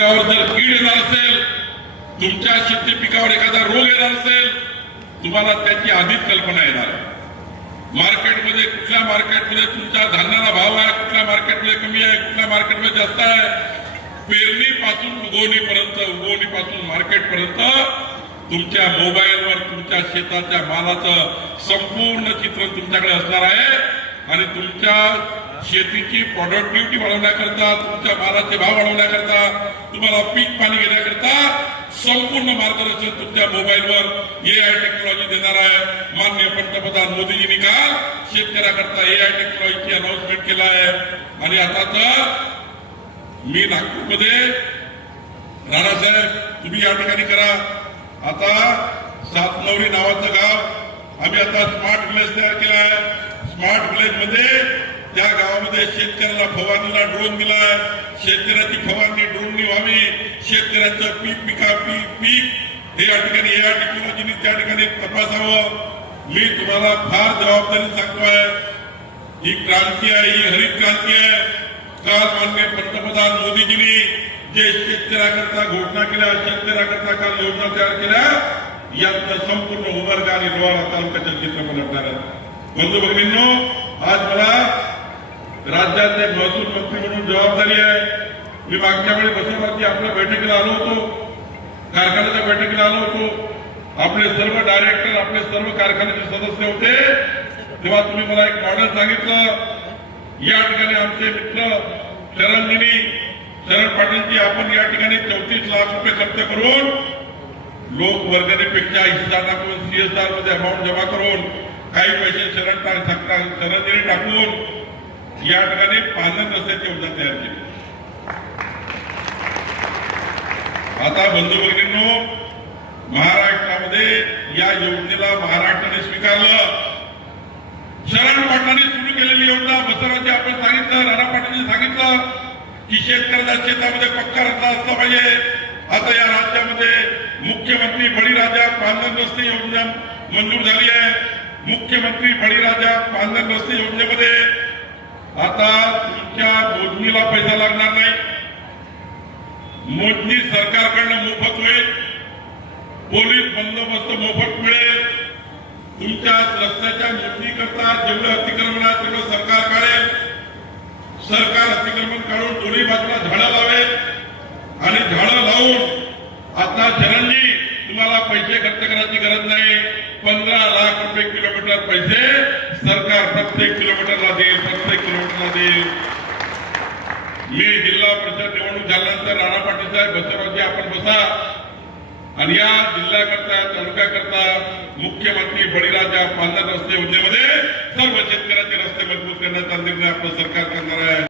पिकावर जर कीड येणार असेल तुमच्या शेती पिकावर एखादा रोग येणार असेल तुम्हाला त्याची आधीच कल्पना येणार. मार्केटमध्ये कुठल्या मार्केटमध्ये तुमच्या धान्याला भाव आहे कुठल्या मार्केटमध्ये कमी आहे कुठल्या मार्केटमध्ये जास्त आहे पेरणीपासून उगवणीपर्यंत उगवणीपासून मार्केटपर्यंत तुमच्या मोबाईलवर तुमच्या शेताच्या मालाचं संपूर्ण चित्र तुमच्याकडे असणार आहे आणि तुमच्या शेतीची प्रोडक्टिव्हिटी वाढवण्याकरता तुमच्या मालाचे भाव वाढवण्याकरता तुम्हाला पीक पाणी घेण्याकरता संपूर्ण मार्गदर्शन तुमच्या मोबाईलवर ए आय टेक्नॉलॉजी देणार आहे. मान्य पंतप्रधान मोदीजींनी काल शेतकऱ्याकरता ए आय टेक्नॉलॉजीची अनाउन्समेंट केला आहे. आणि आता तर मी नागपूरमध्ये राणासाहेब तुम्ही या ठिकाणी करा. आता सातनवरी नावाचं गाव आम्ही आता स्मार्ट विलेज तयार केला आहे. स्मार्ट विलेजमध्ये त्या गावामध्ये शेतकऱ्याला फवारणीला ड्रोन दिलाय शेतकऱ्याची फवारणी ड्रोननी व्हावी शेतकऱ्याचं पीक पिका पीक पीक हे या ठिकाणी या टेक्नॉलॉजीने त्या ठिकाणी तपासावं. मी तुम्हाला फार जबाबदारी सांगतोय. ही क्रांती आहे ही हरित क्रांती आहे. काल मान्य पंतप्रधान मोदीजींनी जे शेतकऱ्याकरता घोषणा केल्या शेतकऱ्याकरता काल योजना तयार केल्या यांचा संपूर्ण उमर्ग आणि लोहारा तालुक्याच्या चित्रपट असणार आहे बंधू भगिनींनो आज मला राज्याचे महसूल मंत्री म्हणून जबाबदारी आहे. मी मागच्या वेळी बसवरती आपल्या बैठकीला आलो होतो. कारखान्याच्या बैठकीला आलो होतो. आपले सर्व डायरेक्टर आपले सर्व कारखान्याचे सदस्य होते. तेव्हा तुम्ही एक मॉडेल सांगितलं. या आमचे मित्र शरणजीनी, शरण पाटीलजी, आपण या ठिकाणी चौतीस लाख रुपये खर्च करून लोक वर्गणीपेक्षा हिस्सा टाकून सीएसआर मध्ये अमाऊंट जमा पैसे शरण शरणजीने टाकून या ठिकाणी पांढर रस्त्याची योजना तयार केली? आता बंधू भगिनींनो महाराष्ट्रामध्ये या योजनेला महाराष्ट्राने स्वीकारलं. शरण पाटलांनी सुरू केलेली योजना बसवराजी आपण सांगितलं राणा पाटलांनी सांगितलं की शेतकऱ्याच्या शेतामध्ये पक्का रस्ता असला पाहिजे. आता या राज्यामध्ये मुख्यमंत्री बळीराजा पांढर रस्ते योजना मंजूर झाली आहे. मुख्यमंत्री बळीराजा पांढर रस्ते योजनेमध्ये आता तुमच्या मोजणीला पैसा लागणार नाही. मोजणी सरकारकडनं मोफत होईल. पोलीस बंदोबस्त मोफत मिळेल. तुमच्या रस्त्याच्या मोजणी करता जेवढं अतिक्रमण आहे तेवढं सरकार काढेल. सरकार अतिक्रमण काढून दोन्ही बाजूला झाडं लावेल. आणि झाडं लावून आता शरणजी तुम्हाला पैसे खर्च करायची गरज नाही. पंधरा लाख रुपये किलोमीटर पैसे सरकार प्रत्येक किलोमीटरला देईल प्रत्येक मध्ये मी जिल्हा परिषद निवडणूक झाल्यानंतर राणा पाटील साहेब बसवराजी आपण बसा. आणि या जिल्ह्याकरता तालुक्याकरता मुख्यमंत्री बळीराजा पांढर रस्ते योजनेमध्ये सर्व शेतकऱ्यांचे रस्ते मजबूत करण्याचा निर्णय आपलं सरकार करणार आहे.